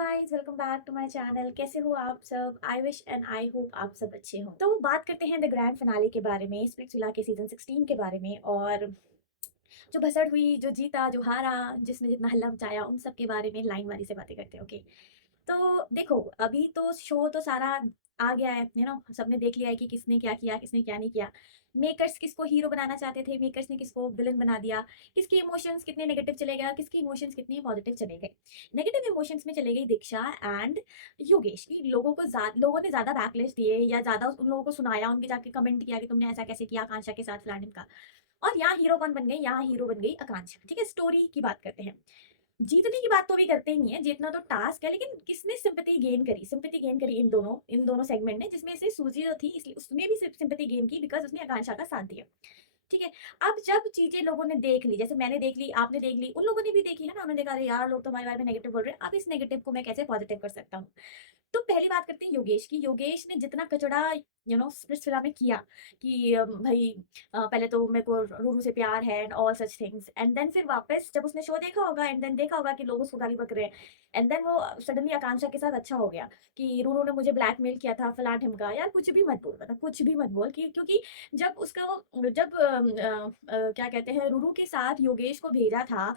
Guys, welcome back to my channel. कैसे हो आप सब? I wish and I hope आप सब अच्छे हो। तो बात करते हैं द ग्रैंड फिनाले के बारे में, स्प्लिट्सविला के सीजन 16 के बारे में, और जो भसड़ हुई, जो जीता, जो हारा, जिसने जितना हल्ला मचाया, उन सब के बारे में लाइन वारी से बातें करते हैं। ओके, तो देखो, अभी तो शो तो सारा आ गया है, सबने देख लिया है कि किसने क्या किया, किसने क्या नहीं किया। मेकर्स किसको हीरो बनाना चाहते थे, मेकर्स ने किसको विलन बना दिया। किसके इमोशंस कितने नेगेटिव चले गए और किसके इमोशंस कितने पॉजिटिव चले गए। नेगेटिव इमोशंस में चले गई दीक्षा एंड योगेश की। लोगों ने ज्यादा बैकलेस दिए या ज्यादा उन लोगों को सुनाया, उनके जाके कमेंट किया कि तुमने ऐसा कैसे किया आकांक्षा के साथ, फलाने का। और यहाँ हीरो कौन बन गई? यहाँ हीरो बन गई आकांक्षा। ठीक है, स्टोरी की बात करते हैं। जीतने की बात तो अभी करते ही नहीं है, जीतना तो टास्क है, लेकिन किसने सिंपैथी गेन करी इन दोनों सेगमेंट ने, जिसमें से सूजी जो थी, इसलिए उसने भी सिंपैथी गेन की बिकॉज उसने आकांक्षा का साथ दिया। ठीक है। अब जब चीजें लोगों ने देख ली, जैसे मैंने देख ली, आपने देख ली, उन लोगों ने भी देखी है ना, उन्होंने देखा अरे यार लोग तो हमारे बारे में नेगेटिव बोल रहे हैं, अब इस नेगेटिव को मैं कैसे पॉजिटिव कर सकता हूँ। तो पहली बात करते हैं योगेश की। योगेश ने जितना कचड़ा स्प्लिट्सविला में किया कि भाई पहले तो मेरे को रूरू से प्यार है and all such things, and then फिर वापस जब उसने शो देखा होगा एंड देन देखा होगा कि लोग उसको गाली बक रहे हैं, एंड देन वो सडनली आकांक्षा के साथ अच्छा हो गया कि रूरू ने मुझे ब्लैकमेल किया था, फला ढिमका। यार कुछ भी मत बोल, मतलब कुछ भी मत बोल, कि क्योंकि जब उसका जब क्या कहते हैं, रूरू के साथ योगेश को भेजा था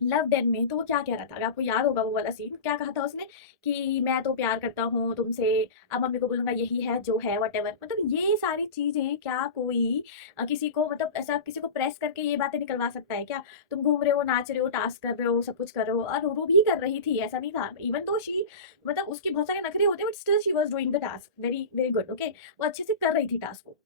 लव डेन में, तो वो क्या कह रहा था? अगर आपको याद होगा वो वाला सीन, क्या कहा था उसने कि मैं तो प्यार करता हूँ तुमसे, अब मम्मी को बोलूंगा यही है जो है, वट एवर। मतलब ये सारी चीजें क्या कोई किसी को, मतलब ऐसा किसी को प्रेस करके ये बातें निकलवा सकता है क्या? तुम घूम रहे हो, नाच रहे हो, टास्क कर रहे हो, सब कुछ कर रहे हो, और रूरू भी कर रही थी, ऐसा नहीं था। इवन तो शी, मतलब उसके बहुत सारे नखरे होते, but still she was doing the task very very good. Okay, वो अच्छे से कर रही थी टास्क को।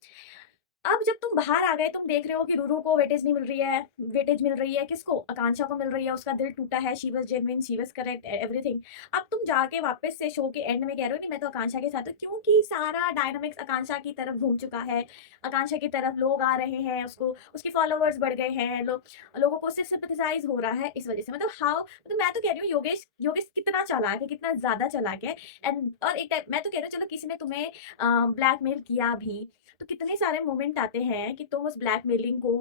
अब जब तुम बाहर आ गए, तुम देख रहे हो कि रूरू को वेटेज नहीं मिल रही है। वेटेज मिल रही है किसको? आकांक्षा को मिल रही है। उसका दिल टूटा है, she was genuine, she was correct, everything. अब तुम जाके वापस से शो के एंड में कह रहे हो नहीं मैं तो आकांक्षा के साथ हूँ, क्योंकि सारा डायनामिक्स आकांक्षा की तरफ घूम चुका है। आकांक्षा की तरफ लोग आ रहे हैं, उसको उसके फॉलोवर्स बढ़ गए हैं, लोगों को उससे सिंपैथाइज हो रहा है इस वजह से। मतलब हाउ, मतलब मैं तो कह रही हूँ योगेश योगेश कितना चालाक है, कितना ज्यादा चालाक है। एंड और एक टाइप मैं तो कह रही हूँ, चलो किसी ने तुम्हें ब्लैकमेल किया भी, तो कितने सारे मोमेंट आते हैं कि तुम उस ब्लैकमेलिंग को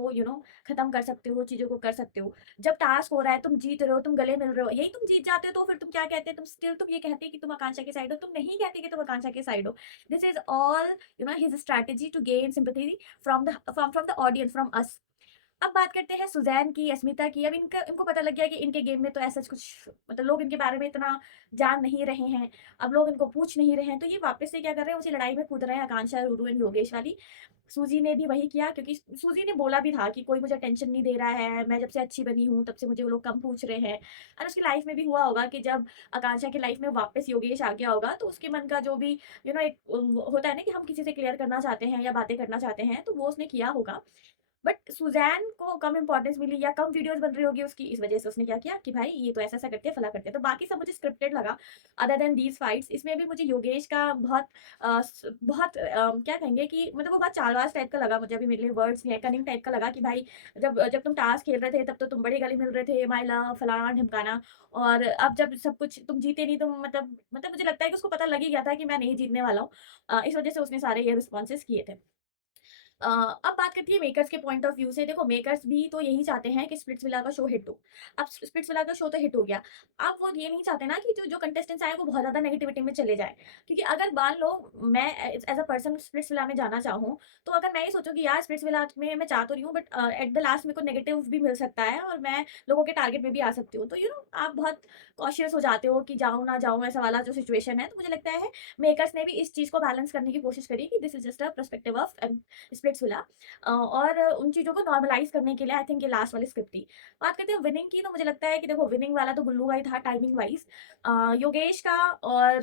खत्म कर सकते हो, चीजों को कर सकते हो। जब टास्क हो रहा है, तुम जीत रहे हो, तुम गले मिल रहे हो, यही तुम जीत जाते हो, तो फिर तुम क्या कहते हैं? तुम स्टिल तुम ये कहते हैं कि तुम आकांक्षा के साइड हो, तुम नहीं कहते कि तुम आकांक्षा के साइड हो। This is all his strategy to gain sympathy from the audience, from us. अब बात करते हैं सुजैन की, अस्मिता की। अब इनका इनको पता लग गया कि इनके गेम में तो ऐसा कुछ, मतलब लोग इनके बारे में इतना जान नहीं रहे हैं, अब लोग इनको पूछ नहीं रहे हैं, तो ये वापस से क्या कर रहे हैं? उसी लड़ाई में कूद रहे हैं, आकांक्षा, रूरू एंड योगेश वाली। सूजी ने भी वही किया, क्योंकि सूजी ने बोला भी था कि कोई मुझे टेंशन नहीं दे रहा है, मैं जब से अच्छी बनी हूँ तब से मुझे वो लोग कम पूछ रहे हैं। और उसकी लाइफ में भी हुआ होगा कि जब आकांक्षा की लाइफ में वापस योगेश आ गया होगा, तो उसके मन का जो भी एक होता है ना कि हम किसी से क्लियर करना चाहते हैं या बातें करना चाहते हैं, तो वो उसने किया होगा। बट सुजैन को कम इंपॉर्टेंस मिली या कम वीडियोस बन रही होगी उसकी, इस वजह से उसने क्या किया कि भाई ये तो ऐसा ऐसा करते हैं, फला करते हैं। तो बाकी सब मुझे स्क्रिप्टेड लगा, अदर देन दीज फाइट्स। इसमें भी मुझे योगेश का बहुत बहुत क्या कहेंगे कि मतलब वो बहुत चालबाज टाइप का लगा मुझे। अभी मेरे लिए वर्ड्स नहीं है, कनिंग टाइप का लगा कि भाई जब जब तुम टास्क खेल रहे थे तब तो तुम बड़े गले मिल रहे थे, माई लव, फलाना ढिमकाना, और अब जब सब कुछ तुम जीते नहीं, तुम मतलब मुझे लगता है कि उसको पता लग ही गया था कि मैं नहीं जीतने वाला हूँ। इस वजह से उसने सारे ये रिस्पॉन्सेस किए थे। अब बात करती है मेकर्स के पॉइंट ऑफ व्यू से। देखो, मेकर्स भी तो यही चाहते हैं कि स्प्लिट्सविला का शो हिट हो। अब स्प्लिट्सविला का शो तो हिट हो गया, अब वो ये नहीं चाहते ना कि जो जो कंटेस्टेंट्स आए वो बहुत ज्यादा नेगेटिविटी में चले जाए। क्योंकि अगर मान लो मैं एज अ पर्सन स्प्लिट्सविला में जाना चाहूँ, तो अगर मैं ये सोचूं कि यार स्प्लिट्सविला में मैं चाह तो रही हूँ, बट एट द लास्ट मेरे को नेगेटिव भी मिल सकता है और मैं लोगों के टारगेट में भी आ सकती हूँ, तो आप बहुत कॉशियस हो जाते हो कि जाऊँ ना जाऊँ, ऐसा वाला जो सिचुएशन है। तो मुझे लगता है मेकर्स ने भी इस चीज को बैलेंस करने की कोशिश करी कि this is just a perspective of Splitsvilla, और उन चीज़ों को नॉर्मलाइज़ करने के लिए आई थिंक ये लास्ट वाली स्क्रिप्ट थी। बात करते हैं विनिंग की, तो मुझे लगता है कि देखो विनिंग वाला तो गुल्लू का ही था टाइमिंग वाइज़। योगेश का और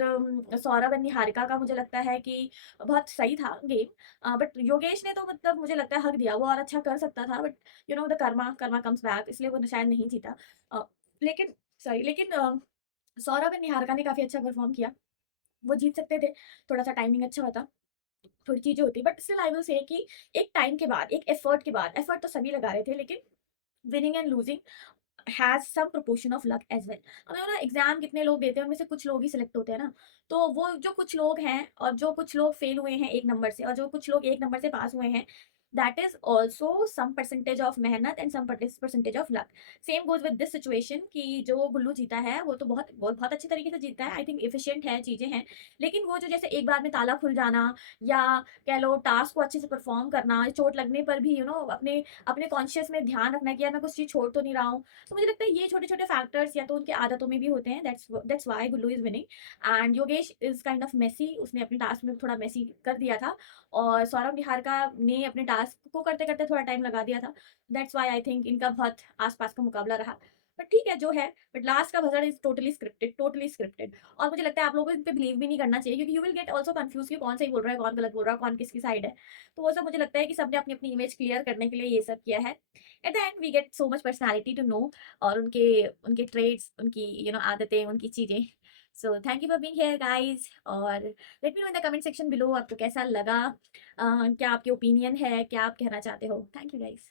सौरभ एंड निहारिका का मुझे लगता है कि बहुत सही था गेम। बट योगेश ने तो मतलब मुझे लगता है हक दिया, वो और अच्छा कर सकता था, but the Karma Karma comes back, इसलिए वो शायद नहीं जीता। लेकिन सॉरी, लेकिन सौरभ एंड निहारिका ने काफ़ी अच्छा परफ़ॉर्म किया। वो जीत सकते थे, थोड़ा-सा टाइमिंग अच्छा होता। थोड़ी चीज़ें होती, but still I will say कि एक टाइम के बाद, एक एफर्ट के बाद, एफर्ट तो सभी लगा रहे थे, लेकिन winning and losing has some proportion of luck as well. अब देखो ना, एग्ज़ाम कितने लोग देते हैं, उनमें से कुछ लोग ही सिलेक्ट होते हैं ना। तो वो जो कुछ लोग हैं और जो कुछ लोग फेल हुए हैं 1 नंबर से और जो कुछ लोग 1 नंबर से पास हुए हैं, that is also some percentage of मेहनत and some percentage of luck. Same goes with this situation कि जो गुल्लू जीता है वो तो बहुत बहुत बहुत अच्छी तरीके से जीता है, आई थिंक एफिशिएंट है, चीजें हैं। लेकिन वो जो जैसे एक बार में ताला खुल जाना, या कह लो टास्क को अच्छे से परफॉर्म करना, चोट लगने पर भी अपने अपने कॉन्शियस में ध्यान रखना कि यार मैं कुछ चीज छोड़ तो नहीं रहा हूँ। तो मुझे लगता है ये छोटे छोटे फैक्टर्स या तो उनकी आदतों में भी होते हैं, that's why Gullu is winning. And Yogesh is kind of messy, उसने अपने टास्क में थोड़ा मेसी कर दिया था, और सौरभ निहारका ने अपने टास्क को करते करते थोड़ा टाइम लगा दिया था। दैट्स व्हाई आई थिंक इनका बहुत आसपास का मुकाबला रहा। बट ठीक है जो है, बट लास्ट का भसड़ is totally scripted, totally scripted. और मुझे लगता है आप लोगों को इन पे बिलीव भी नहीं करना चाहिए, क्योंकि you will get also confuse कि कौन सही बोल रहा है, कौन गलत बोल रहा है, कौन किसकी साइड है। तो वो सब मुझे लगता है कि सबने अपनी अपनी इमेज क्लियर करने के लिए ये सब किया है। At the end we get so much personality to know, और उनके उनके ट्रेड्स, उनकी आदतें, उनकी चीजें। So thank you for being here guys, और let me know in the comment section below आपको कैसा लगा, क्या आपकी ओपिनियन है, क्या आप कहना चाहते हो। Thank you guys.